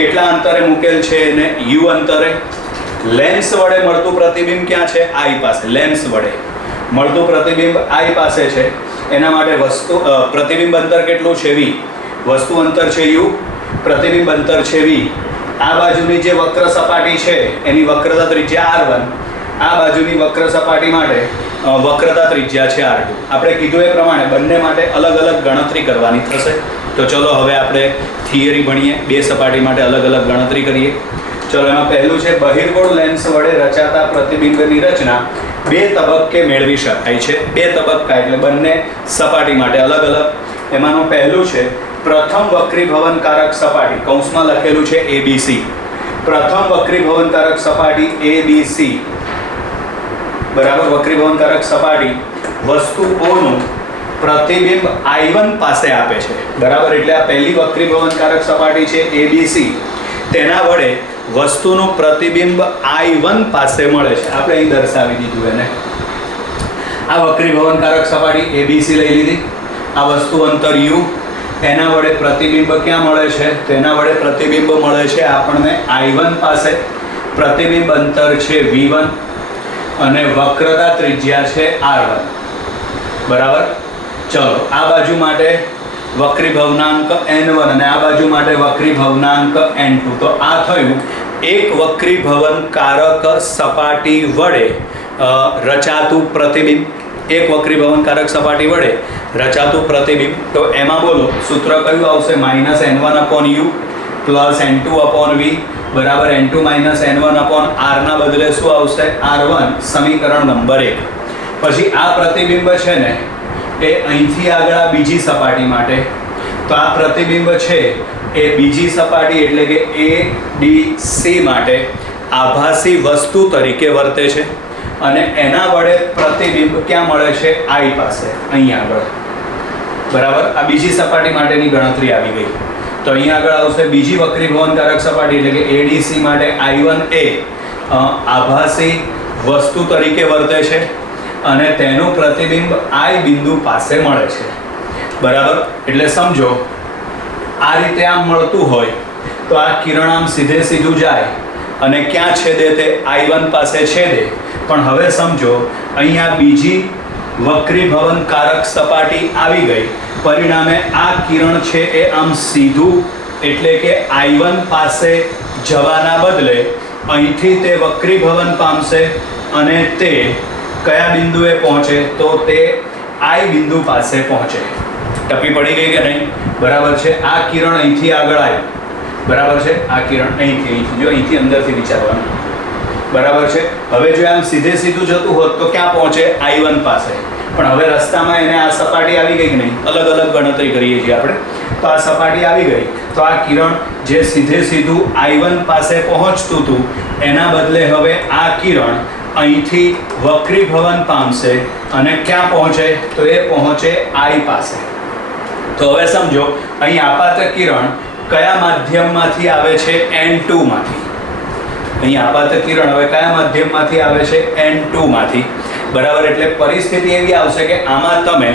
કેટલા અંતરે મૂકેલ છે? એને U અંતરે. લેન્સ વડે મળતું પ્રતિબિંબ ક્યાં છે? I પાસે. લેન્સ વડે મળતું પ્રતિબિંબ I પાસે છે. એના માટે પ્રતિબિંબ અંતર કેટલું છે? V. વસ્તુ અંતર છે U, પ્રતિબિંબ અંતર છે V. આ બાજુની જે વક્ર સપાટી છે એની વક્રતા ત્રિજ્યા R1, આ બાજુની વક્ર સપાટી માટે વક્રતા ત્રિજ્યા છે R2. આપણે કીધું એ પ્રમાણે બંને માટે અલગ અલગ ગણતરી કરવાની થશે. તો ચલો હવે આપણે થિયરી ભણીએ. બે સપાટી માટે અલગ અલગ ગણતરી કરીએ. ચલો, એમાં પહેલું છે બહિર્ગોળ લેન્સ વડે રચાતા પ્રતિબિંબની રચના બે તબક્કે મેળવી શકાય છે. બે તબક્કા એટલે બંને સપાટી માટે અલગ અલગ. એમાંનું પહેલું છે પ્રથમ વક્રીભવનકારક સપાટી, કૌંસમાં લખેલું છે ABC. પ્રથમ વક્રીભવનકારક સપાટી ABC. બરાબર. વક્રીભવનકારક સપાટી વસ્તુ Oનું પ્રતિબિંબ I1 પાસે આપે છે. બરાબર. એટલે આ પહેલી વક્રીભવનકારક સપાટી છે ABC, તેના વડે વસ્તુનું પ્રતિબિંબ I1 પાસે મળે છે. આપણે અહીં દર્શાવી દીધું એને. આ વક્રીભવનકારક સપાટી ABC લઈ લીધી. આ વસ્તુ અંતર U, એના વડે પ્રતિબિંબ ક્યાં મળે છે? તેના વડે પ્રતિબિંબ મળે છે આપણને I1 પાસે. પ્રતિબિંબ અંતર છે V1, અને વક્રતા ત્રિજ્યા છે R1. બરાબર. ચલો, આ બાજુ માટે વક્રીભવનાંક N1 અને આ બાજુ માટે વક્રીભવનાંક N2. તો આ થયું એક વક્રીભવનકારક સપાટી વડે રચાતું પ્રતિબિંબ. એક વક્રીભવનકારક સપાટી વડે રચાતું પ્રતિબિંબ. તો એમાં બોલો સૂત્ર કયું આવશે? -N1/U પ્લસ N2/V બરાબર N2 - N1/R ના બદલે શું આવશે? R1. સમીકરણ નંબર 1. પછી આ પ્રતિબિંબ છે ને એ અહીંથી આગળ આ બીજી સપાટી માટે, તો આ પ્રતિબિંબ છે એ બીજી સપાટી એટલે કે ADC માટે આભાસી વસ્તુ તરીકે વર્તે છે, અને એના વડે પ્રતિબિંબ ક્યાં મળે છે? I પાસે, અહીં આગળ. બરાબર. આ બીજી સપાટી માટેની ગણતરી આવી ગઈ. તો અહીં આગળ આવશે બીજી વક્રીભવનકારક સપાટી એટલે કે ADC માટે I1 એ આભાસી વસ્તુ તરીકે વર્તે છે, અને તેનું પ્રતિબિંબ I બિંદુ પાસે મળે છે. બરાબર. એટલે સમજો, આ રીતે આમ મળતું હોય તો આ કિરણ આમ સીધું જાય અને ક્યાં છેદે? તે I1 પાસે છેદે. પણ હવે સમજો, અહીંયા બીજી વક્રીભવનકારક સપાટી આવી ગઈ, પરિણામે આ કિરણ છે એ આમ સીધું એટલે કે I1 પાસે જવાના બદલે અહીંથી તે વક્રીભવન પામશે, અને તે કયા બિંદુએ પહોંચે? તો તે I બિંદુ પાસે પહોંચે. ટપી પડી ગઈ કે નહીં? બરાબર છે. આ કિરણ અહીંથી આગળ આવ્યું. બરાબર છે. આ કિરણ અહીંથી જો અહીંથી અંદરથી વિચારવાનું. બરાબર છે. હવે જો આમ સીધું જતું હોત તો ક્યાં પહોંચે? I1 પાસે. પણ હવે રસ્તામાં એને આ સપાટી આવી ગઈ કે નહીં, અલગ અલગ ગણતરી કરીએ છીએ આપણે, તો આ સપાટી આવી ગઈ તો આ કિરણ જે સીધું I1 પાસે પહોંચતું હતું એના બદલે હવે આ કિરણ અહીંથી વક્રીભવન પામશે અને ક્યાં પહોંચે તો એ પહોંચે I પાસે. તો હવે સમજો અહીં આપાત કિરણ કયા માધ્યમમાંથી આવે છે N2 માંથી. અહીં આપાત કિરણ હવે કયા માધ્યમમાંથી આવે છે N2 માંથી, બરાબર. એટલે પરિસ્થિતિ એવી આવશે કે આમાં તમે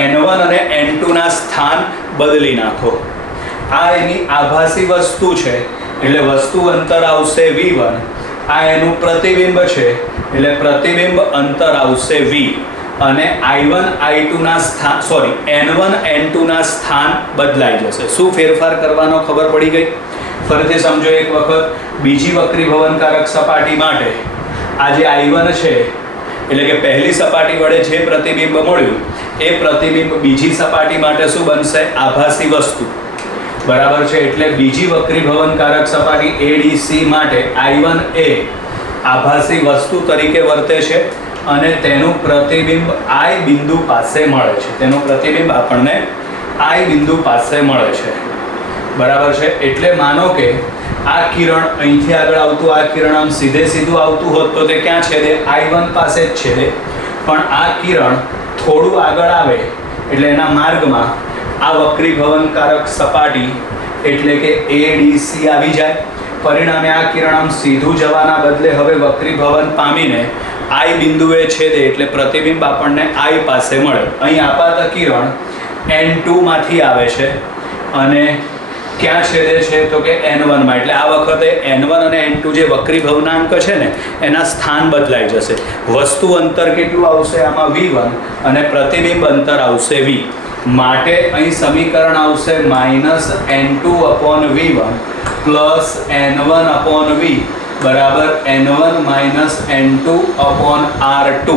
N1 અને N2 ના સ્થાન બદલી નાખો. આ એની આભાસી વસ્તુ છે એટલે વસ્તુ અંતર આવશે V1, આ એનું પ્રતિબિંબ છે એટલે પ્રતિબિંબ અંતર આવશે V, અને I1 I2 ના સ્થાન N1 N2 ના સ્થાન બદલાઈ જશે. શું ફેરફાર કરવાનો ખબર પડી ગઈ? ફરીથી સમજો એક વખત. બીજી વક્રીભવનકારક સપાટી માટે આ જે I1 છે એટલે કે પહેલી સપાટી વડે જે પ્રતિબિંબ મળ્યું એ પ્રતિબિંબ બીજી સપાટી માટે શું બનશે? આભાસી વસ્તુ, બરાબર છે. એટલે બીજી વક્રીભવનકારક સપાટી ADC માટે I1 એ આભાસી વસ્તુ તરીકે વર્તે છે અને તેનું પ્રતિબિંબ I બિંદુ પાસે મળે છે. તેનું પ્રતિબિંબ આપણને I બિંદુ પાસે મળે છે, બરાબર છે. એટલે માનો કે આ કિરણ અહીંથી આગળ આવતું આ કિરણ આમ સીધું આવતું હોત તો તે ક્યાં છેદે? I1 પાસે જ છેદે. પણ આ કિરણ થોડું આગળ આવે એટલે એના માર્ગમાં આ વક્રીભવનકારક સપાટી એટલે કે ADC આવી જાય. પરિણામે આ કિરણ આમ સીધું જવાના બદલે હવે વક્રીભવન પામીને I બિંદુએ છેદે એટલે પ્રતિબિંબ આપણને I પાસે મળે. અહીં આપાત કિરણ N2 માંથી આવે છે અને ક્યાં છેદે છે તો કે N1 માં. એટલે આ વખતે N1 અને N2 જે વક્રીભવનાંક છે ને એના સ્થાન બદલાઈ જશે. વસ્તુ અંતર કેટલું આવશે આમાં? V1 અને પ્રતિબિંબ અંતર આવશે V. માટે અહીં સમીકરણ આવશે -N2/V1 પ્લસ N1/V બરાબર N1 -N2/R2.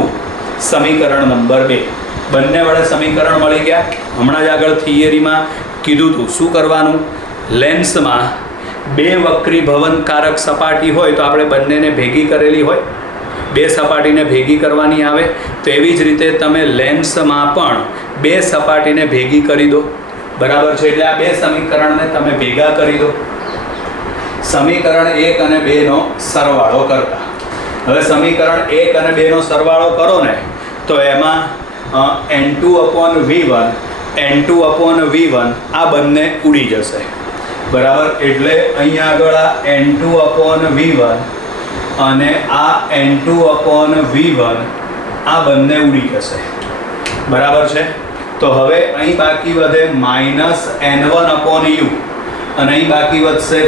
સમીકરણ નંબર 2. બંને વડે સમીકરણ મળી ગયા. હમણાં જ આગળ થિયરીમાં કીધું હતું શું કરવાનું. લેન્સમાં બે વક્રીભવનકારક સપાટી હોય તો આપણે બંનેને ભેગી કરેલી હોય, બે સપાટીને ભેગી કરવાની આવે. તો એવી જ રીતે તમે લેન્સમાં પણ બે સપાટીને ભેગી કરી દો, બરાબર છે. એટલે આ બે સમીકરણને તમે ભેગા કરી દો. સમીકરણ 1 અને 2 નો સરવાળો કરતા. હવે સમીકરણ 1 અને 2 નો સરવાળો કરો ને તો એમાં N2/V1 N2/V1 આ બંને ઉડી જશે, બરાબર. એટલે અહીંયા આગળ આ N2/V1 અને આ N2/V1 આ બંને ઉડી જશે, બરાબર છે. તો હવે અહીં બાકી વધે -N1/U અને અહીં બાકી વધશે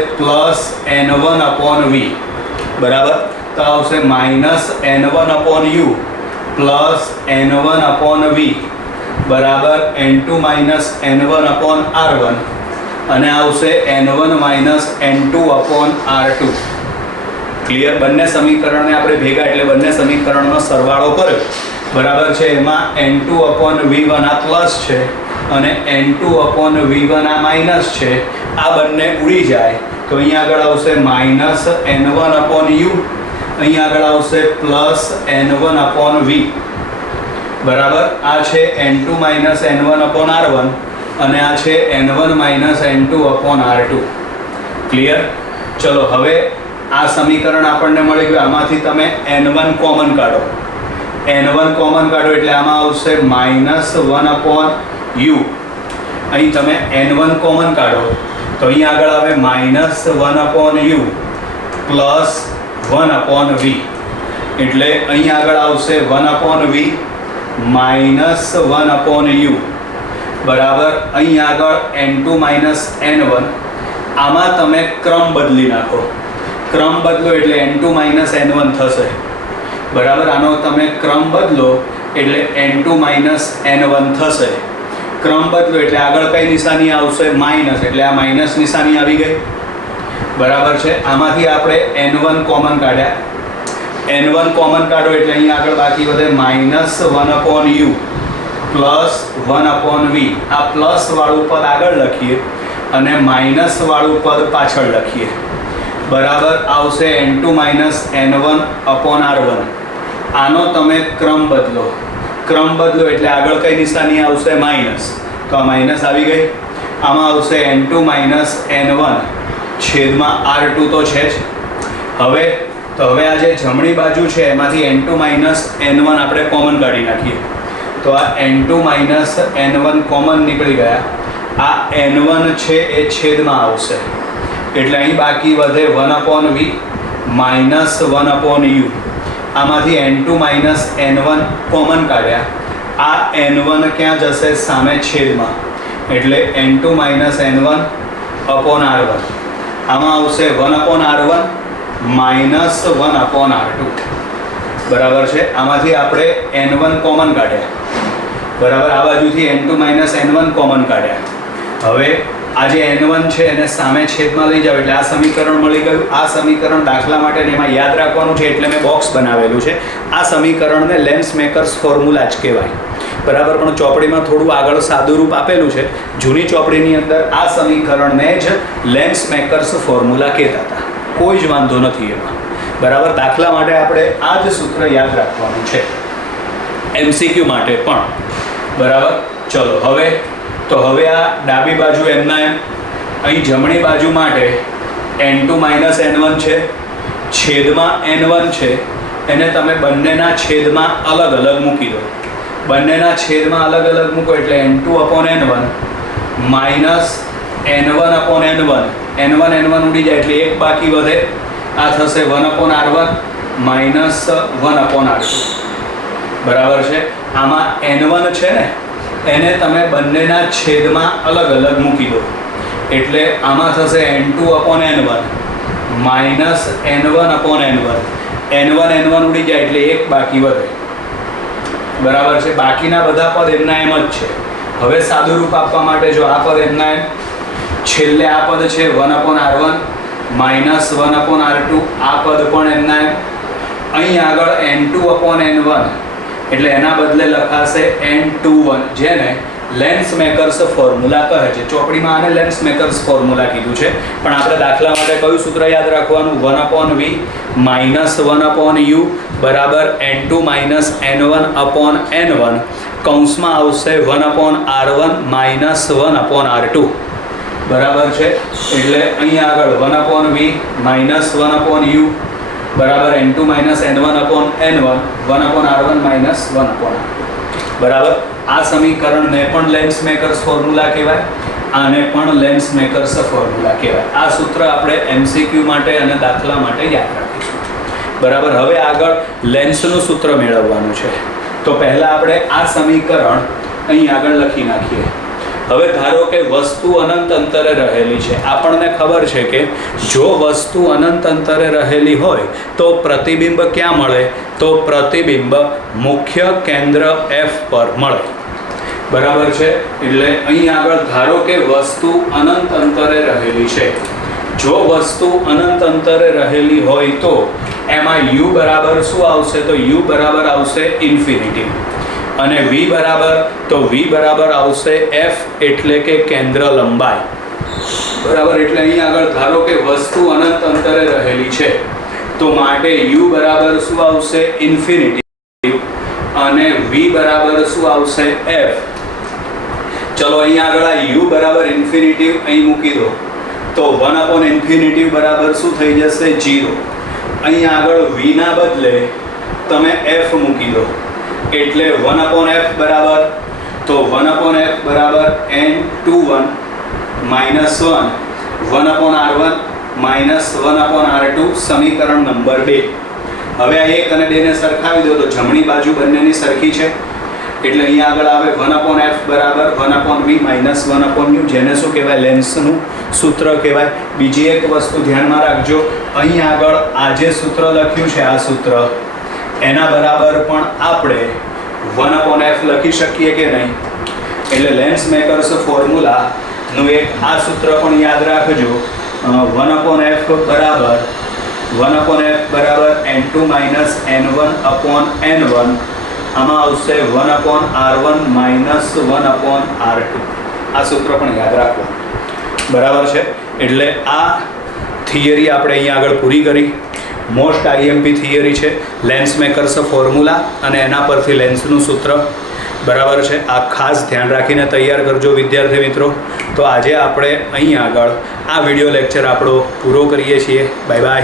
+N1/V, બરાબર. તો આવશે -N1/U પ્લસ N1/V બરાબર N2 - N1/R1 અને આવશે N1 - N2/R2. ક્લિયર? બંને સમીકરણને આપણે ભેગા એટલે બંને સમીકરણનો સરવાળો કર્યો, બરાબર છે. એમાં N2/V1 આ પ્લસ છે અને N2/V1 આ માઇનસ છે. આ બંને ઉડી જાય તો અહીંયા આગળ આવશે -N1/U, અહીંયા આગળ આવશે +N1/V, બરાબર. આ છે N2 - N1/R1 અને આ છે N1 - N2/R2. ક્લિયર? ચલો હવે આ સમીકરણ આપણને મળી ગયું. આમાંથી તમે N1 કોમન કાઢો. N1 કોમન કાઢો એટલે આમાં આવશે -1/U. અહીં તમે N1 કોમન કાઢો તો અહીં આગળ આવે -1/U પ્લસ 1/V એટલે અહીં આગળ આવશે 1/V -1/U બરાબર. અહીં આગળ N2 - N1. આમાં તમે ક્રમ બદલી નાખો. ક્રમ બદલો એટલે N2 - N1 થશે, બરાબર. આનો તમે ક્રમ બદલો એટલે N2 - N1 થશે. ક્રમ બદલો એટલે આગળ કઈ નિશાની આવશે? માઇનસ, એટલે આ માઇનસ નિશાની આવી ગઈ, બરાબર છે. આમાંથી આપણે N1 કોમન કાઢ્યા. N1 કોમન કાઢો એટલે અહીં આગળ બાકી વધે -1/U પ્લસ 1/V. આ પ્લસ વાળું પદ આગળ લખીએ અને માઇનસ વાળું પદ પાછળ લખીએ, બરાબર. આવશે N2 - N1/R1. આનો તમે ક્રમ બદલો ક્રમ બદલો એટલે આગળ કઈ નિશાની આવશે? માઇનસ. તો આ માઇનસ આવી ગઈ. આમાં આવશે n2 માઇનસ n1 છેદમાં r2 તો છે જ. હવે આ જે જમણી બાજુ છે એમાંથી n2 માઇનસ n1 આપણે કોમન કાઢી નાખીએ. તો આ n2 માઇનસ n1 કોમન નીકળી ગયા. આ n1 છે એ છેદમાં આવશે એટલે અહીં બાકી વધે 1/v માઇનસ 1/u. આમાંથી n2 માઇનસ n1 કોમન કાઢ્યા. આ n1 ક્યાં જશે? સામે છેદમાં એટલે n2 minus n1 upon r1. આમાં આવશે 1/r1 માઇનસ 1/r2. બરાબર છે. આમાંથી આપણે n1 કોમન કાઢ્યા. બરાબર. આ બાજુથી n2 માઇનસ n1 કોમન કાઢ્યા. હવે આ જે n1 છે એને સામે છેદમાં લઈ જાવ એટલે આ સમીકરણ મળી ગયું. આ સમીકરણ દાખલા માટે એમાં યાદ રાખવાનું છે એટલે મેં બોક્સ બનાવેલું છે. આ સમીકરણને લેન્સ મેકર્સ ફોર્મ્યુલા જ કહેવાય. બરાબર. પણ ચોપડીમાં થોડું આગળ સાદું રૂપ આપેલું છે. જૂની ચોપડીની અંદર આ સમીકરણને જ લેન્સ મેકર્સ ફોર્મ્યુલા કહેતા હતા. કોઈ જ વાંધો નથી એમાં. બરાબર. દાખલા માટે આપણે આ જ સૂત્ર યાદ રાખવાનું છે, MCQ માટે પણ. બરાબર. ચલો હવે આ ડાબી બાજુ એમના એમ. અહીં જમણી બાજુ માટે n2 માઇનસ n1 છે, છેદમાં n1 છે, એને તમે બંનેના છેદમાં અલગ અલગ મૂકી દો. બંનેના છેદમાં અલગ અલગ મૂકો એટલે n2 upon n1 minus n1 upon n1. n1 ઉડી જાય એટલે એક બાકી વધે. આ થશે 1/r1 માઇનસ 1/r2. બરાબર છે. આમાં n1 છે ને એને તમે બંનેના છેદમાં અલગ અલગ મૂકી દો એટલે આમાં થશે n2 upon n1 minus n1 upon n1. n1 ઉડી જાય એટલે એક બાકી વધે. બરાબર છે. બાકીના બધા પદ એમના એમ જ છે. હવે સાદું રૂપ આપવા માટે જો આ પદ એમના એમ, છેલ્લે આ પદ છે 1/r1 માઇનસ 1/r2. આ પદ પણ એમના એમ. અહીં આગળ n2 અપોન n1 એટલે એના બદલે લખાશે n21 જેને લેન્સ મેકર્સ ફોર્મ્યુલા કહે છે. ચોપડીમાં આને લેન્સ મેકર્સ ફોર્મ્યુલા કીધું છે. પણ આપણે દાખલા માટે કયું સૂત્ર યાદ રાખવાનું? 1/v માઇનસ 1/u બરાબર n2 minus n1 upon n1 કૌંસમાં આવશે 1/r1 માઇનસ 1/r2. બરાબર છે. એટલે અહીંયા આગળ 1/v માઇનસ 1/u બરાબર n2 minus n1 upon n1 1/r1 minus 1/r2. બરાબર. આ સમીકરણને પણ લેન્સ મેકર્સ ફોર્મ્યુલા કહેવાય, આને પણ લેન્સ મેકર્સ ફોર્મ્યુલા કહેવાય. આ સૂત્ર આપણે MCQ માટે અને દાખલા માટે યાદ રાખીશું. બરાબર. હવે આગળ લેન્સનું સૂત્ર મેળવવાનું છે. તો પહેલાં આપણે આ સમીકરણ અહીં આગળ લખી નાખીએ. હવે ધારો કે વસ્તુ અનંત અંતરે રહેલી છે. આપણને ખબર છે કે જો વસ્તુ અનંત અંતરે રહેલી હોય તો પ્રતિબિંબ ક્યાં મળે? તો પ્રતિબિંબ મુખ્ય કેન્દ્ર F પર મળે. બરાબર છે. એટલે અહીં આગળ ધારો કે વસ્તુ અનંત અંતરે રહેલી છે. જો વસ્તુ અનંત અંતરે રહેલી હોય તો એમાં u બરાબર શું આવશે? તો u બરાબર આવશે ઇન્ફિનિટી. અને v બરાબર આવશે f એટલે કે કેન્દ્ર લંબાઈ. બરાબર. એટલે અહીં આગળ ધારો કે વસ્તુ અનંત અંતરે રહેલી છે તો માટે u બરાબર શું આવશે? ઇન્ફિનિટી. અને v બરાબર શું આવશે? f. ચલો અહીં આગળ આ u બરાબર ઇન્ફિનિટી અહીં મૂકી દો તો 1/ઇન્ફિનિટી બરાબર શું થઈ જશે? 0. અહીં આગળ v ના બદલે તમે f મૂકી દો એટલે 1/f બરાબર, તો 1/f બરાબર n21 minus 1 1/r1 minus 1/r2 સમીકરણ નંબર 2. હવે આ 1 અને 2 ને સરખાવી દો તો જમણી બાજુ બંનેની સરખી છે એટલે અહીંયા આગળ આવે 1/f બરાબર 1/v માઇનસ 1/u જેને શું કહેવાય? લેન્સનું સૂત્ર કહેવાય. બીજી એક વસ્તુ ધ્યાનમાં રાખજો, અહીં આગળ આ જે સૂત્ર લખ્યું છે આ સૂત્ર એના બરાબર પણ આપણે 1/f લખી શકીએ કે નહીં? એટલે લેન્સ મેકર્સ ફોર્મ્યુલાનું એક આ સૂત્ર પણ યાદ રાખજો. 1/f બરાબર n2 minus n1 upon n1. આમાં આવશે 1/r1 માઇનસ 1/r2. આ સૂત્ર પણ યાદ રાખો. બરાબર છે. એટલે આ થિયરી આપણે અહીંયા આગળ પૂરી કરી. મોસ્ટ આઈએમપી થિયરી છે. લેન્સ મેકર્સ ફોર્મ્યુલા અને એના પરથી લેન્સનું સૂત્ર, બરાબર છે. આ ખાસ ધ્યાન રાખીને તૈયાર કરજો વિદ્યાર્થી મિત્રો. તો આજે આપણે અહીં આગળ આ વિડીયો લેક્ચર આપણો પૂરો કરીએ છીએ. Bye bye.